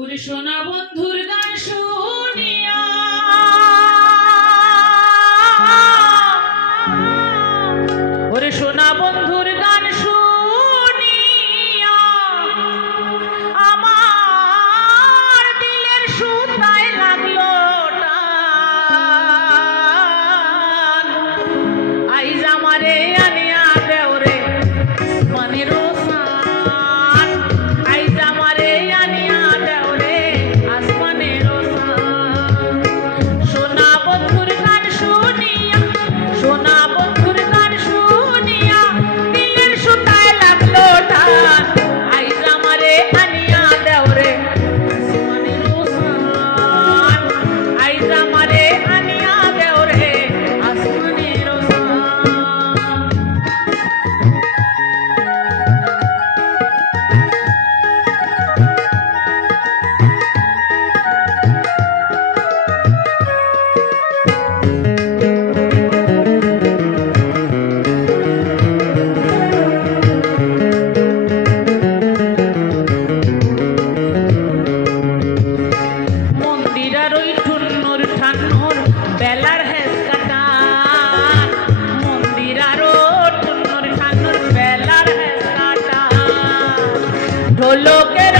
ওরে সোনা বন্ধুর গান শুনিয়া ওরে সোনা বন্ধুর গান শুনিয়া আমার দিলের সুতায় লাগলো টান আইজ আমারে আনিয়া দেও রে মনের রোসান আইজ আমারে আনিয়া দেও রে আসমানের রোসান সোনা বন্ধুর গান শুনিয়া সোনা বন্ধুর গান শুনিয়া দিলের সুতায় লাগলো টান আইজ আমারে আনিয়া দেও রে আসমানের রোসান আইজ আমারে আনিয়া দেও রে আসমানের রোসান মন্দিরার ওই ঠুন্নুর ঠান্নুর বেলার হেস কাটান মন্দিরার ও ঠুন্নুর ঠান্নুর বেলার হেস কাটান ঢোলকের